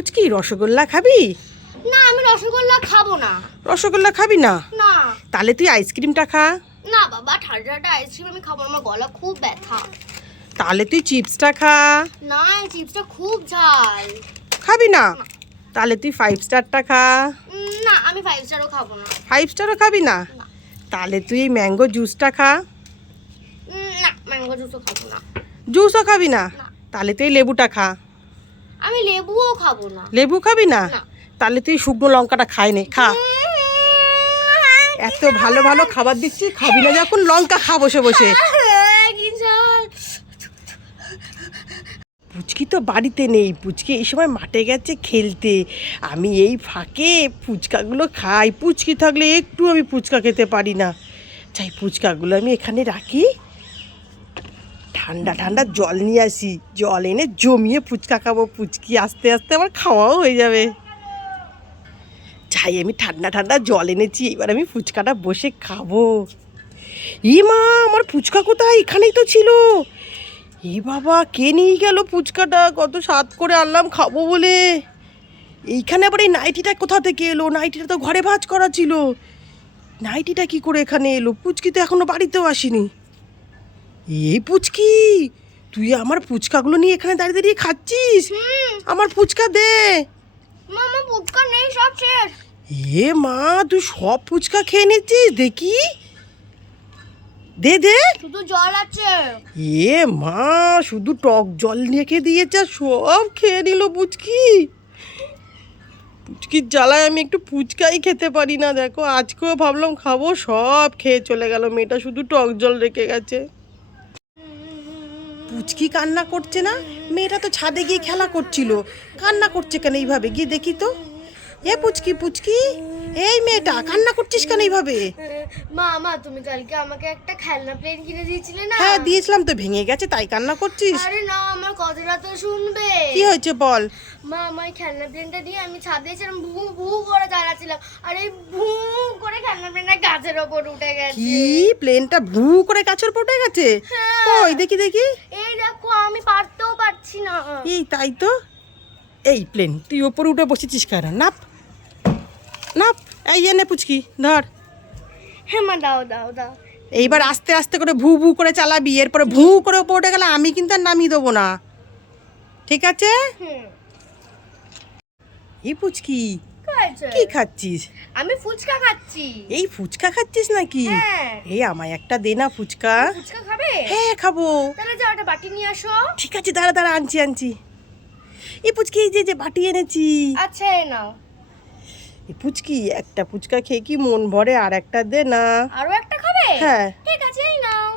পুচকি রসগোল্লা খাবি? না আমি রসগোল্লা খাব না। রসগোল্লা খাবি না? না। তাহলে তুই আইসক্রিমটা খা। না বাবা ঠান্ডা ঠান্ডা আইসক্রিম আমি খাব না আমার গলা খুব ব্যথা। তাহলে তুই চিপসটা খা। না চিপসটা খুব ঝাল। খাবি না? তাহলে তুই ফাইভ স্টারটা খা। না আমি ফাইভ স্টারও খাব না। ফাইভ স্টারও খাবি না। তাহলে তুই ম্যাঙ্গো জুসটা খা। না ম্যাঙ্গো জুসও খাব না। জুসও খাবি না? না। তাহলে তুই লেবুটা খা। আমি লেবুও খাব না। লেবু খাবি না। তাহলে তুই শুকনো লঙ্কাটা খাই নে খা। এত ভালো ভালো খাবার দিচ্ছি খাবি না যখন লঙ্কা খা বসে বসে। পুচকি তো বাড়িতে নেই পুচকি এই সময় মাঠে গেছে খেলতে। আমি এই ফাঁকে ফুচকাগুলো খাই পুচকি থাকলে একটু আমি ফুচকা খেতে পারি না। চাই ফুচকাগুলো আমি এখানে রাখি। ঠান্ডা ঠান্ডা জল নিয়ে আসি। জল এনে জমিয়ে ফুচকা খাব। পুচকি আস্তে আস্তে আমার খাওয়াও হয়ে যাবে। যাই, আমি ঠান্ডা ঠান্ডা জল এনেছি, এবার আমি ফুচকাটা বসে খাব। ই মা, আমার ফুচকা কোথায়? এখানেই তো ছিল। এ বাবা, কে নিয়ে গেল ফুচকাটা? কত স্বাদ করে আনলাম খাব বলে। এইখানে আবার এই নাইটিটা কোথা থেকে এলো? নাইটিটা তো ঘরে ভাজ করা ছিল। নাইটিটা কি করে এখানে এলো? পুচকি তো এখনও বাড়িতেও আসেনি। এই পুচকি তুই আমার ফুচকাগুলো নিয়ে এখানে দাঁড়িয়ে দাঁড়িয়ে খাচ্ছিস? আমার ফুচকা দে। মামা ফুচকা নেই সব শেষ। এ মা তুই সব ফুচকা খেয়ে নিচ্ছিস? দেখি দে দে। শুধু জল আছে। এ মা শুধু টক জল রেখে দিয়েছে আর সব খেয়ে নিল পুচকি। পুচকির জ্বালায় আমি একটু ফুচকাই খেতে পারি না দেখো। আজকেও ভাবলাম খাব সব খেয়ে চলে গেল। মেয়েটা শুধু টক জল রেখে গেছে। পুচকি কান্না করছে না? মেয়েটা তো ছাদে গিয়ে খেলা করছিল। কান্না করছে কেন এইভাবে? গিয়ে দেখি তো। এ পুচকি পুচকি এই মেয়েটা কান্না করছিস কেন এইভাবে? মা মা তুমি কালকে আমাকে একটা খেলনা প্লেন কিনে দিয়েছিলে না? হ্যাঁ দিয়েছিলাম তো ভেঙে গেছে তাই কান্না করছিস? আরে না আমার কথাটা তো শুনবে। কি হয়েছে বল? মা আমার খেলনা প্লেনটা দিয়ে আমি ছাদে এসেছিলাম ভু ভু করে চালাচ্ছিলাম আর এই ভু করে খেলনা প্লেনটা গাছের ওপর উঠে গেছে। কি? প্লেনটা ভু করে গাছের পটে গেছে? হ্যাঁ। ওই দেখি দেখি দেখো। আমি পারতেও পারছি না। এই তাই তো। এই প্লেন তুই ওপরে উঠে বসেছিস কেন? নাপ। নাপ এই এনে পুচকি ধর। হ্যাঁ মা দাও দাও দাও। এইবার আস্তে আস্তে করে ভু ভু করে চালাবি এরপরে ভু করে ওপরে উঠে গেলে আমি কিন্তু আর নামিয়ে দেবো না। ঠিক আছে? এই পুচকি কি খাচ্ছিস? আমি ফুচকা খাচ্ছি। এই ফুচকা খাচ্ছিস নাকি? হ্যাঁ। এই আমায় একটা দে না ফুচকা। ফুচকা হ্যাঁ খাব। তাহলে যাও একটা বাটি নিয়ে আসো। ঠিক আছে দাঁড়া দাঁড়া আনছি আনছি। এই পুচকি এই যে যে বাটি এনেছি। আচ্ছা এই নাও। এই পুচকি একটা ফুচকা খেয়ে কি মন ভরে আর একটা দে না। আরও একটা খাবে? হ্যাঁ। ঠিক আছে এই নাও।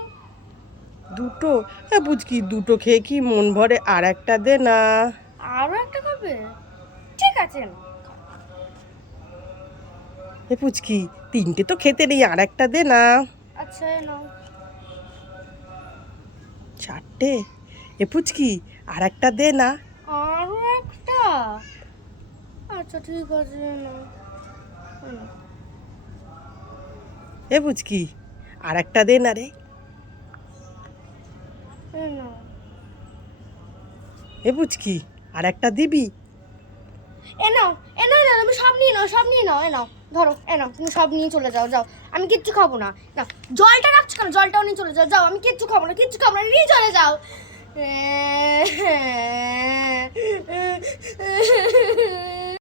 দুটো? হ্যাঁ পুচকি দুটো খেয়ে কি মন ভরে আর একটা দে না। আরও একটা খাবে? ঠিক আছে এ পুচকি তিনটে তো খেতে নেই আর একটা দে না। আচ্ছা নাও। চারটে? এ পুচকি আর একটা দে না। আরও একটা? আচ্ছা ঠিক আছে এ পুচকি আর একটা দে না রে। এ পুচকি আর একটা দিবি? এ নাও এ নাও না তুমি সব নিয়ে নাও সব নিয়ে নাও এ নাও ধরো এ নাও তুমি সব নিয়ে চলে যাও যাও আমি কিচ্ছু খাব না না জলটা রাখছো কেন জলটাও নিয়ে চলে যাও যাও আমি কিচ্ছু খাব না কিচ্ছু খাব না নিয়ে চলে যাও